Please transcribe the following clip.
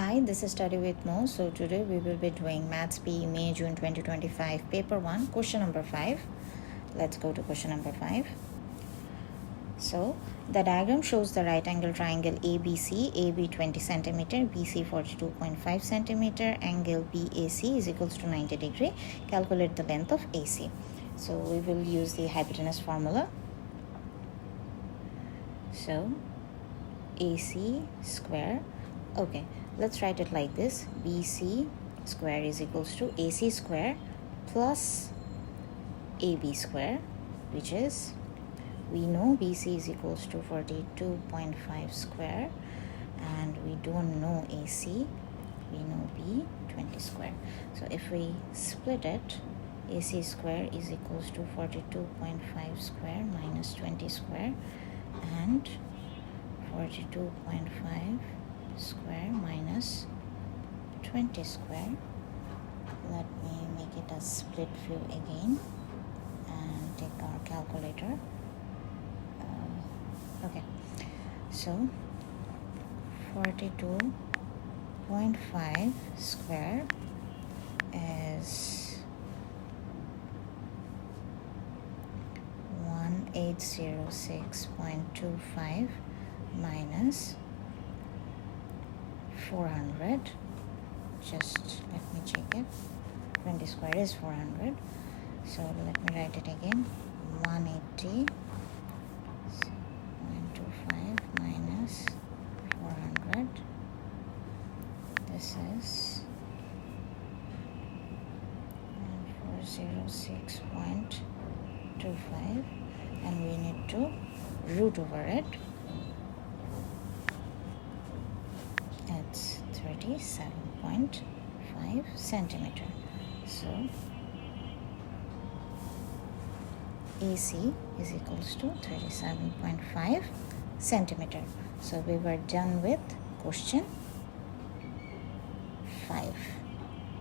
Hi, this is Study with Mo. So today we will be doing Maths PE May June 2025 paper 1 question number 5. Let's go to question number 5. So the diagram shows the right angle triangle ABC, AB 20 cm, BC 42.5 cm, angle BAC is equals to 90 degree. Calculate the length of AC. So we will use the hypotenuse formula. So AC square. Okay, let's write it like this. BC square is equals to AC square plus AB square, which is, we know BC is equals to 42.5 square and we don't know AC, we know B 20 square. So if we split it, AC square is equals to 42.5 square minus 20 square and 42.5 square minus 20 square. Let me make it a split view again and take our calculator. Okay, so 42.5 square is 1806.25 minus 400. Just let me check it. 20 square is 400. So let me write it again. 180.25 minus 400. This is 406.25 and we need to root over it. It's 37.5 centimeter. So AC is equals to 37.5 centimeter. So we were done with question 5.